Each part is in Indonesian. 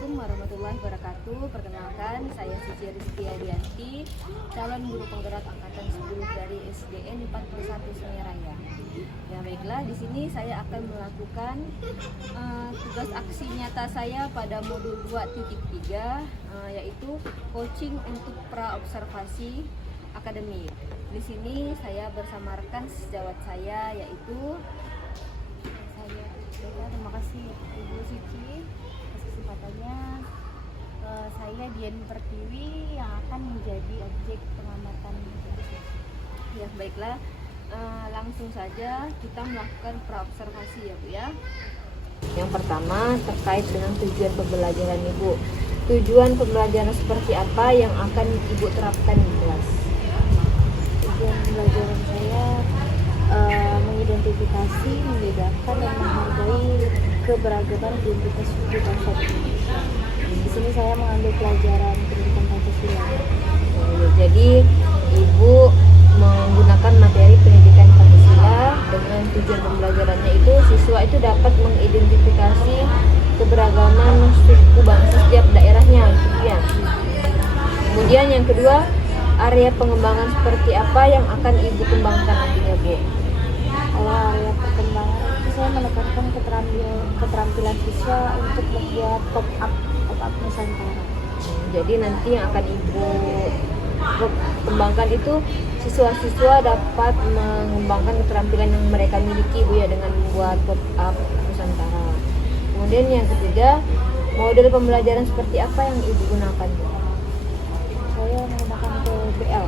Assalamualaikum warahmatullahi wabarakatuh. Perkenalkan, saya Cici Rizky Adianti, calon guru penggerak angkatan 10 dari SDN 41 Sungai Raya. Ya baiklah, di sini saya akan melakukan tugas aksi nyata saya pada modul 2.3, yaitu coaching untuk pra-observasi akademik. Di sini saya bersama rekan sejawat saya, yaitu terima kasih Ibu Cici atas kesempatannya. Saya Dian Pertiwi yang akan menjadi objek pengamatan. Ya baiklah, langsung saja kita melakukan praobservasi ya Bu ya. Yang pertama terkait dengan tujuan pembelajaran Ibu. Tujuan pembelajaran seperti apa yang akan Ibu terapkan di kelas? Tujuan pembelajaran saya mengidentifikasi, membedakan dan menghargai keberagaman identitas suku bangsa Indonesia. Di sini saya mengambil pelajaran pendidikan Pancasila. Jadi Ibu menggunakan materi pendidikan Pancasila dengan tujuan pembelajarannya itu siswa itu dapat mengidentifikasi keberagaman suku bangsa setiap daerahnya gitu ya. Kemudian yang kedua, area pengembangan seperti apa yang akan Ibu kembangkan nantinya Bu? Kalau area perkembangan itu saya menekankan keterampilan siswa untuk membuat pop-up Nusantara. Jadi nanti yang akan Ibu kembangkan itu siswa-siswa dapat mengembangkan keterampilan yang mereka miliki Bu ya, dengan membuat pop-up Nusantara. Kemudian yang ketiga, model pembelajaran seperti apa yang Ibu gunakan Bu? Saya menggunakan PBL.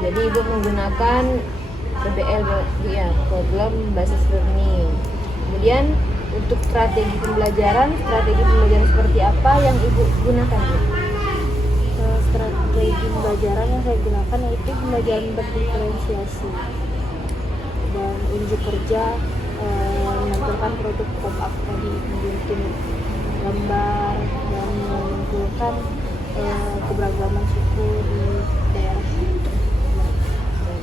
Jadi Ibu menggunakan PBL ya, problem basis learning. Kemudian untuk strategi pembelajaran seperti apa yang Ibu gunakan Bu? Strategi pembelajaran yang saya gunakan yaitu pembelajaran berdiferensiasi dan unjuk kerja, menampilkan produk pop-up tadi, membentuk gambar dan menunjukkan keberagaman suku di daerah.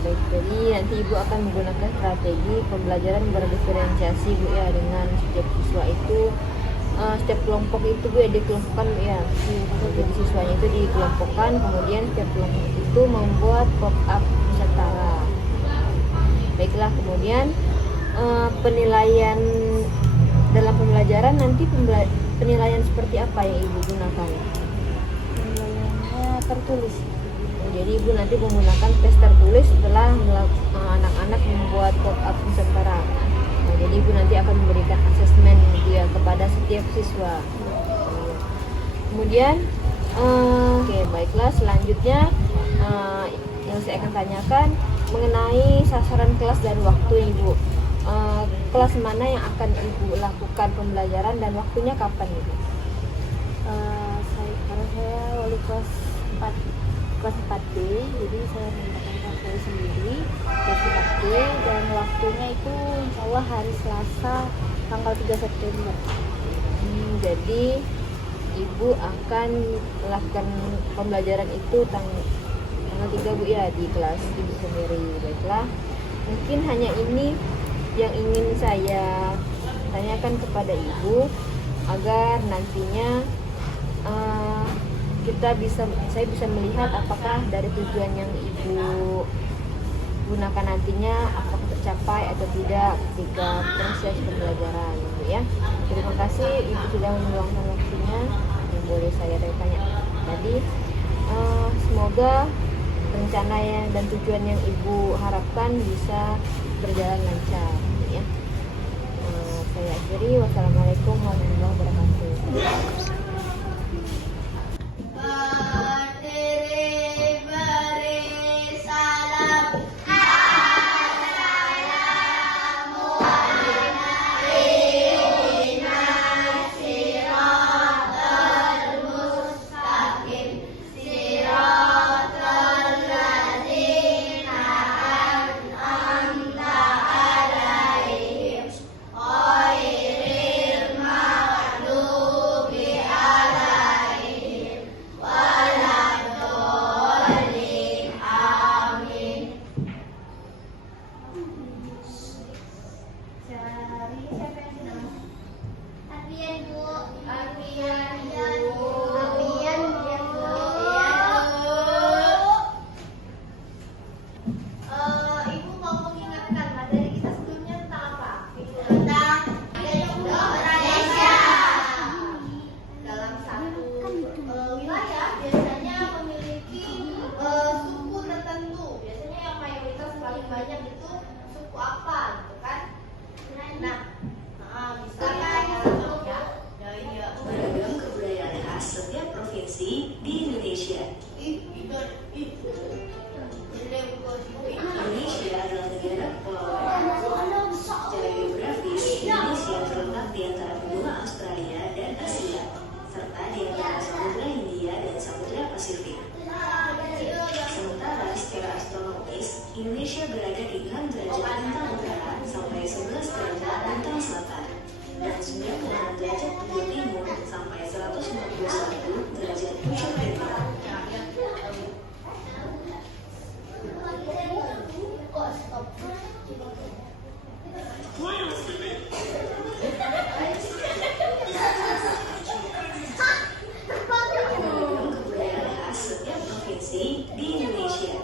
Baik, jadi nanti Ibu akan menggunakan strategi pembelajaran berdiferensiasi Bu ya, dengan setiap siswa itu setiap kelompok itu Bu ya dikelompokkan Bu ya. Jadi siswanya itu dikelompokkan, kemudian setiap kelompok itu membuat pop-up Nusantara. Baiklah, kemudian penilaian dalam pembelajaran nanti penilaian seperti apa yang Ibu gunakan? Penilaiannya tertulis. Jadi Ibu nanti menggunakan tes tertulis setelah anak-anak membuat pop-up Nusantara. Nah, jadi Ibu nanti akan memberikan asesmen gitu ya kepada setiap siswa. Kemudian, oke, baiklah, selanjutnya yang saya akan tanyakan mengenai sasaran kelas dan waktu Ibu. Kelas mana yang akan Ibu lakukan pembelajaran dan waktunya kapan Ibu? Karena saya wali kelas 4B, jadi saya menggunakan kelas saya sendiri kelas 4B, dan waktunya itu insya Allah hari Selasa tanggal 3 September. Jadi Ibu akan melakukan pembelajaran itu tanggal 3 Bu ya, di kelas Ibu sendiri. Baiklah, mungkin hanya ini yang ingin saya tanyakan kepada Ibu agar nantinya saya bisa melihat apakah dari tujuan yang Ibu gunakan nantinya apakah tercapai atau tidak ketika proses pembelajaran gitu ya. Terima kasih Ibu sudah meluangkan waktunya yang boleh saya tanya tadi. Semoga rencana dan tujuan yang Ibu harapkan bisa berjalan lancar gitu ya. Saya akhiri, wassalamualaikum warahmatullahi wabarakatuh. Pasifik. Sementara secara astronomis, Indonesia berada di 6 derajat lintang utara sampai 11 derajat lintang selatan dan 96 derajat bujur timur sampai 151 derajat bujur timur. Kebudayaan khas setiap provinsi di Indonesia.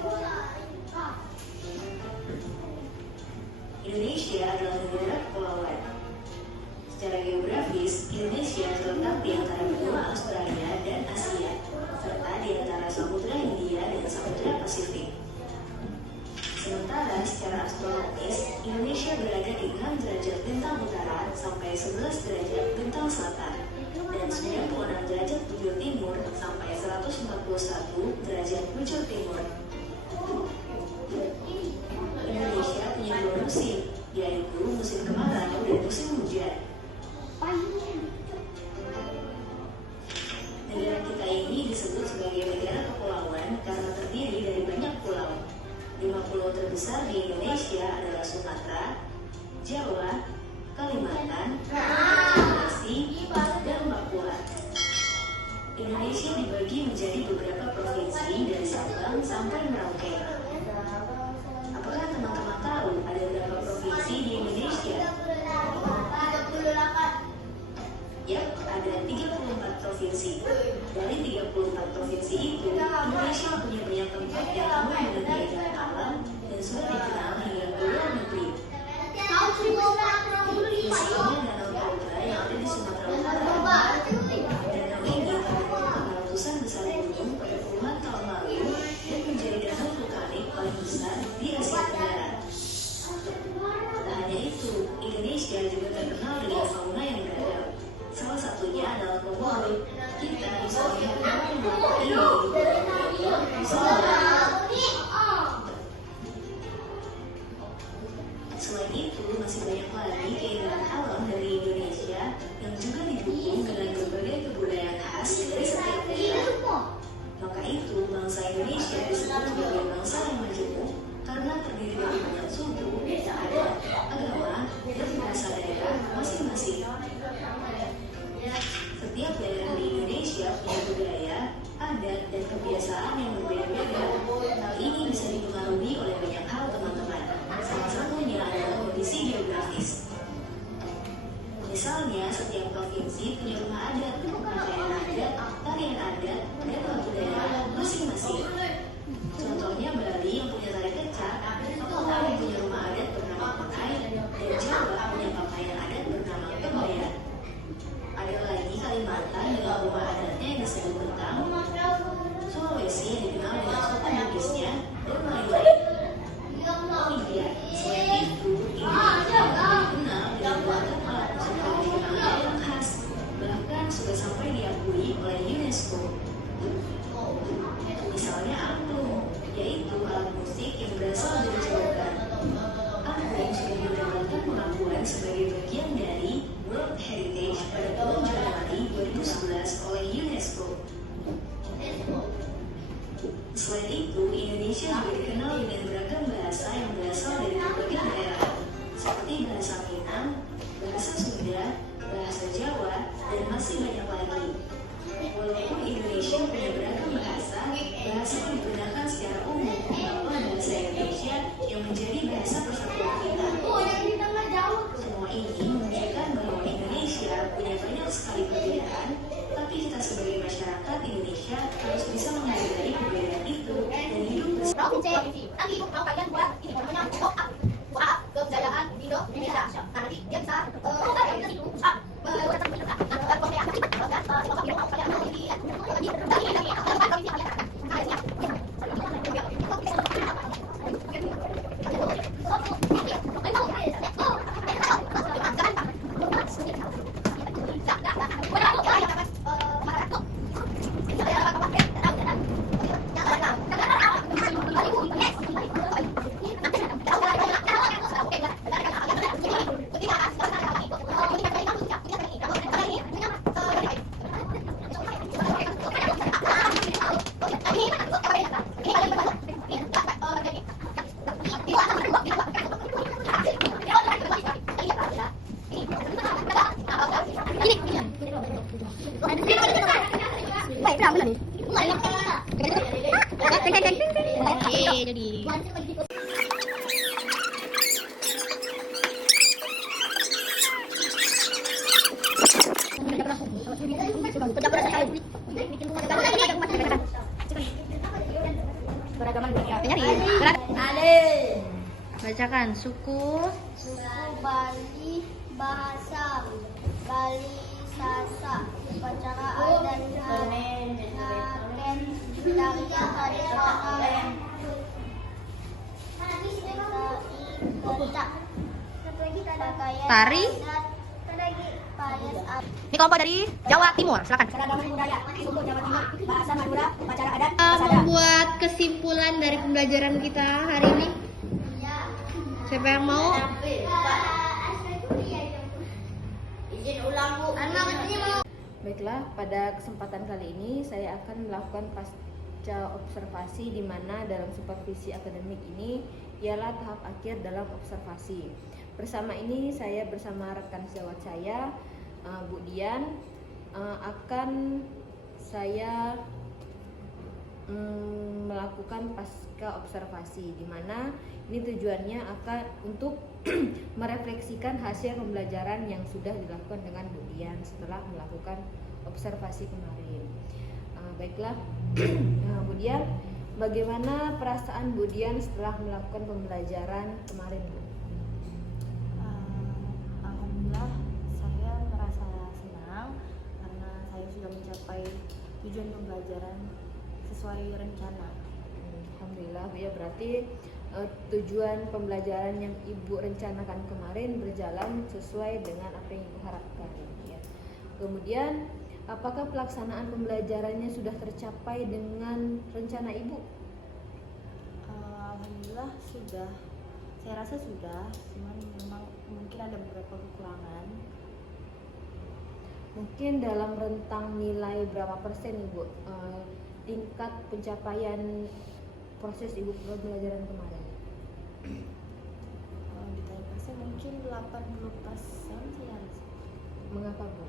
Indonesia adalah negara kepulauan. Secara geografis, Indonesia terletak di antara benua Australia dan Asia, serta di antara Samudra Hindia dan Samudra Pasifik. Sementara secara astronomis, Indonesia berada di 6 derajat lintang utara sampai 11 derajat lintang selatan dan 96 derajat bujur timur sampai 141 derajat bujur timur. Indonesia punya 2 musim, yaitu musim kemarau dan musim hujan. Negara kita ini disebut sebagai negara kepulauan karena terdiri dari banyak pulau. 5 pulau terbesar di Indonesia adalah Sumatera, Jawa, Kalimantan, Sulawesi, dan Papua. Indonesia dibagi menjadi beberapa provinsi dari Sabang sampai Merauke. Apakah teman-teman tahu ada berapa provinsi di Indonesia? Yap, ada 34 provinsi. Dari 34 provinsi itu, Indonesia punya banyak tempat yang penuh dengan keindahan alam dan sudah dikenal hingga ke luar negeri. Misalnya Danau Toba yang ada di Sumatera Utara. Danau ini terbentuk ratusan besar gunung pada puluhan tahun lalu dan menjadi danau vulkanik paling besar di Asia Tenggara. Tak hanya itu, Indonesia juga terkenal dengan fauna yang beragam. Salah satunya adalah komodo. Kita bisa melihat komodo ini Selain itu, masih banyak lagi keindahan alam dari Indonesia yang juga didukung dengan berbagai kebudayaan khas dari setiap daerah. Maka itu, bangsa Indonesia disebut sebagai bangsa yang majemuk karena terdiri dari banyak suku, adat, agama, dan bahasa daerah masing-masing. Setiap daerah di Indonesia punya budaya, adat, dan kebiasaan yang berbeda-beda. Hal ini bisa dipengaruhi oleh banyak hal, teman-teman. Salah satunya adalah kondisi geografis. Misalnya, setiap provinsi punya rumah adat, pakaian adat, tarian adat, dan lagu daerah masing-masing. Contohnya Bali yang punya tari kecak, Papua yang punya rumah adat bernama Pakai, dan Jawa punya pakaian adat bernama kebaya. Ada lagi Kalimantan dengan rumah adatnya yang disebut Bentang, Sulawesi yang dikenal dengan sopan Bugisnya, dan lain-lain. Oh iya, selain itu, Indonesia juga dikenal dengan beragam alat musik tradisional yang khas, bahkan sudah sampai diakui oleh UNESCO. Misalnya angklung, yaitu alat musik yang berasal dari Jawa Barat. Angklung sudah mendapatkan pengakuan sebagai bagian dari World Heritage pada bulan Januari 2011 oleh UNESCO. Selain itu, Indonesia juga dikenal dengan beragam bahasa yang berasal dari berbagai daerah, seperti bahasa Minang, bahasa Sunda, bahasa Jawa, dan masih banyak lagi. Walaupun Indonesia punya beragam bahasa, bahasa yang digunakan secara umum adalah bahasa Indonesia yang menjadi bahasa persatuan kita. Semua ini menunjukkan bahwa Indonesia punya banyak sekali perbedaan, tapi kita sebagai masyarakat Indonesia harus bisa menghargai perbedaan itu dan hidup bersama. Provinsi, nanti ibu mau kalian buat ini namanya up kebudayaan Indonesia. Nah nanti dia bisa Bacakan suku Bali, bahasa Bali, Sasa, upacara adat Naken, tarian tradisional, pakaian Tari. adat, pakaian adat. Ini kelompok dari Jawa Timur, silakan. Membuat kesimpulan dari pembelajaran kita hari ini. Siapa yang mau? Baiklah, pada kesempatan kali ini saya akan melakukan pasca observasi di mana dalam supervisi akademik ini ialah tahap akhir dalam observasi. Bersama ini saya bersama rekan sejawat saya, Bu Dian, akan saya melakukan pasca observasi di mana ini tujuannya akan untuk merefleksikan hasil pembelajaran yang sudah dilakukan dengan Bu Dian setelah melakukan observasi kemarin. Baiklah, Bu Dian, bagaimana perasaan Bu Dian setelah melakukan pembelajaran kemarin, Bu? Alhamdulillah, saya merasa senang karena saya sudah mencapai tujuan pembelajaran sesuai rencana. Alhamdulillah, Bu, ya berarti tujuan pembelajaran yang Ibu rencanakan kemarin berjalan sesuai dengan apa yang Ibu harapkan, ya. Kemudian, apakah pelaksanaan pembelajarannya sudah tercapai dengan rencana Ibu? Alhamdulillah sudah. Saya rasa sudah, cuman memang mungkin ada beberapa kekurangan. Mungkin dalam rentang nilai berapa persen, Ibu, tingkat pencapaian proses Ibu pembelajaran kemarin? Ditanya persen mungkin 80% saya rasa. Mengapa, Bu?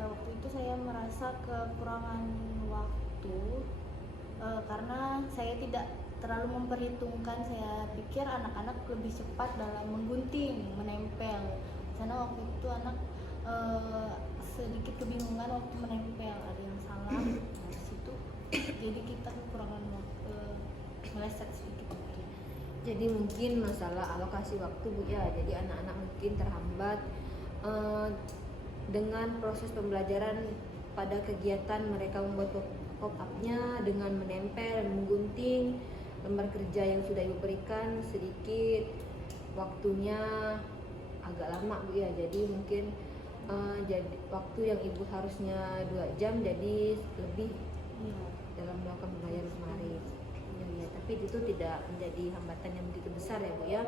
Waktu itu saya merasa kekurangan waktu karena saya tidak terlalu memperhitungkan. Saya pikir anak-anak lebih cepat dalam menggunting, menempel. Karena waktu itu anak sedikit kebingungan waktu menempel, ada yang salah di situ. Jadi kita kekurangan waktu, meleset sedikit. Jadi mungkin masalah alokasi waktu, Bu, ya. Jadi anak-anak mungkin terhambat dengan proses pembelajaran pada kegiatan mereka membuat pop-up-nya dengan menempel, menggunting lembar kerja yang sudah Ibu berikan, sedikit waktunya agak lama, Bu, ya. Jadi mungkin jadi waktu yang Ibu harusnya 2 jam jadi lebih dalam melakukan pembelajaran kemarin. Ya, tapi itu tidak menjadi hambatan yang begitu besar, ya, Bu, ya.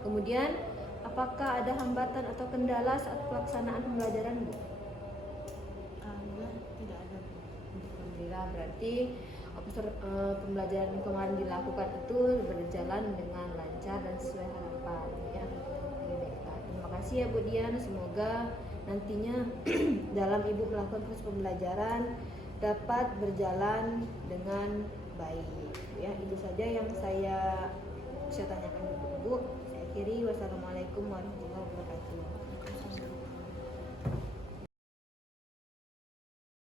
Kemudian, apakah ada hambatan atau kendala saat pelaksanaan pembelajaran, Bu? Alhamdulillah tidak ada, Bu. Alhamdulillah, berarti pembelajaran yang kemarin dilakukan itu berjalan dengan lancar dan sesuai harapan, ya. Baiklah, terima kasih ya, Bu Dian. Semoga nantinya dalam Ibu melakukan proses pembelajaran dapat berjalan dengan baik, ya. Itu saja yang saya tanyakan, Bu. Saya akhiri. Wassalamualaikum warahmatullahi wabarakatuh.